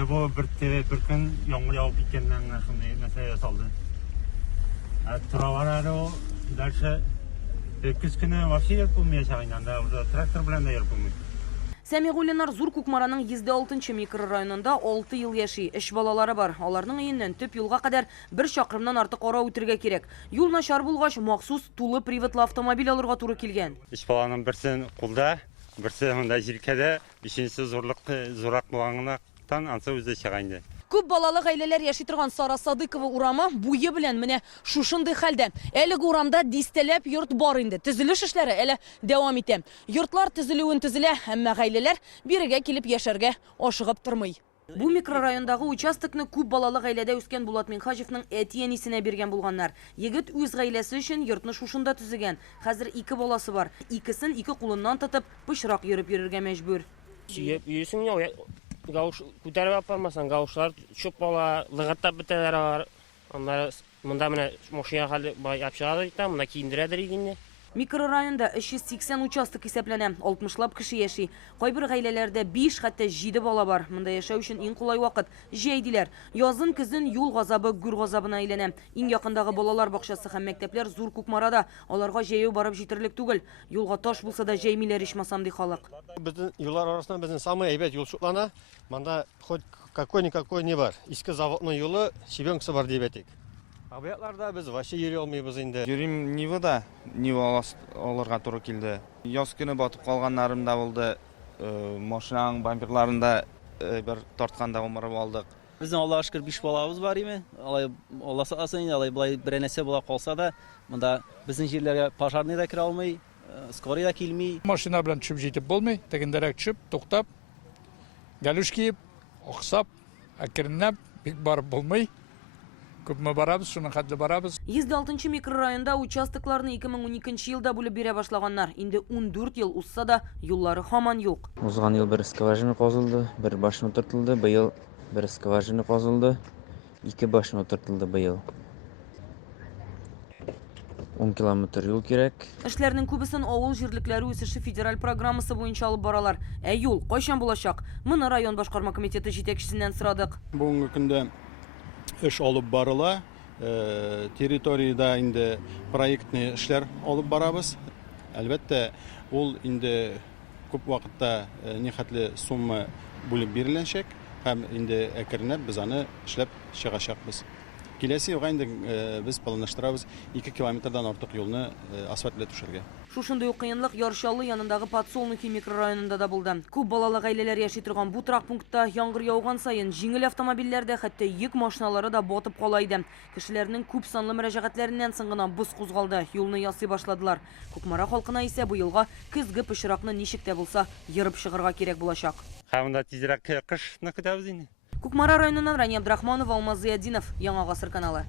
Әлі бұл бір күн яңғыр жауып кеткеннен сондай мәселе жасалды. Тұра бар әлі ол дальше 2 күні вообще ерпілмей шағайнанда, трактор білен де ерпілмей. Сәмиғулинар Зур Кукмараның 6 микрорайонында 6 ел яши, 3 балалары бар. Аларның үйінен төп юлға қадар 1 шақырымнан артық ора өтірге керек. Юл нашар болғаш мақсус тулы приватлы автомобиль алырға туры келген. 3 баланың бірсін құлда, бірсі мұнда желкеде, 5-сі зорақ болғанықтан ансы өзі шағайынды. Көп балалы гаилеләр яши торган Сара Садыкова урамы буе белән менә шушындый хәлдә. Әлеге урамда дистәләп йорт бар инде. Төзелеш эшләре әле дәвам итә. Йортлар төзелүен төзелә, әмма гаиләләр бирегә килеп яшәргә ашыгып тормый. Бу микрорайондагы участокны күп балалы гаиләдә үскән Булат Минхажевның әти-әнисенә биргән булганнар. Егет үз гаиләсе өчен йортны шушында төзегән. Хәзер 2 баласы бар. Икесен 2 кулыннан тотып, пычрак йөреп йөрергә мәҗбүр. Гауш күтәреп апармасан, гаушлар чөп бала, лыгаттап бетәләр бар. Монда менә машина хәле япчыгады икән, монда киендерәдер инде. Микрорайонда 380 участок исәпләнә, 60лап кеше яши. Кайбер гаиләләрдә 5 хәтта 7 бала бар. Монда яшәү өчен иң кулай вакыт җәй диләр. Язын көзен юл газабы гүр газабына әйләнә. Иң якындагы балалар бакчасы һәм мәктәпләр Зур Кукмарада. Аларга җәяү барып җитерлек түгел. Юлга таш булса да җәймиләр ичмасам ди халык. Безнең юллар арасында безнең самый әйбәт юл шутлана. Монда хоть какой-никакой не бар. Иске заводның юлы, щебенкасы бар дип әйтик. Абиятларда біз вообще йөри алмыйбыз инде. Йөрим Нивада, Нива алырга туры килде. Яз көне батып калганнарым да булды. Машинаның бамперларында бер тартканда умырып алдык. Безнең Аллаһка шөкер 5 балабыз бар име. Алла сакласын инде, алай булай бер нәрсә була калса да, монда безнең җирләргә пожарный да кирә алмый, скорый да килми. Машина белән төшеп җитеп булмый, тегендәрәк төшеп, туктап, галюш киеп, аксап, әкренләп бик барып булмый. Күпме барабыз, шуның хәтле барабыз. 106 микрорайонда участокларны 2012 елда бүлеп бирә башлаганнар. Инде 14 ел узса да, юллары һаман юк. Узган ел бер скважина казылды, бер башына утыртылды, быел бер скважина казылды, 2 башына утыртылды быел. 10 километр юл кирәк. Эшләрнең күбесен авыл җирлекләре үсеше федераль программасы буенча алып баралар. Ә юл кайчан булачак? Моны район башкарма комитеты җитәкчесеннән сорадык. Бүгенге көндә эш алып барыла, территорияда инде проектный эшләр алып барабыз. Әлбәттә, ул инде күп вакытта нихәтле сумма бүлеп биреләчәк һәм инде әкренләп без аны эшләп чыгачакбыз. Киләсе елга инде без планлаштырабыз 2 километрдан артык юлны асфальтлап төшергә. Шушындый ук кыенлык Яршаллы янындагы Подсолнухи микрорайонында да булды. Күп балалы гаиләләр яши торган бу торак пунктта яңгыр яуган сайын җиңел автомобильләрдә хәтта йөк машиналары да батып кала иде. Кешеләрнең күп санлы мөрәҗәгатьләреннән соң гына боз кузгалды, юлны ясый башладылар. Кукмара халкына исә бу елга көзге пычракны ничек тә булса йырып чыгарга кирәк булачак. Һәм монда тизрәк кышны көтәбез инде. Кукмара районыннан Рани Абдрахманов, Алмаз Зияддинов, Яңа Гасыр каналы.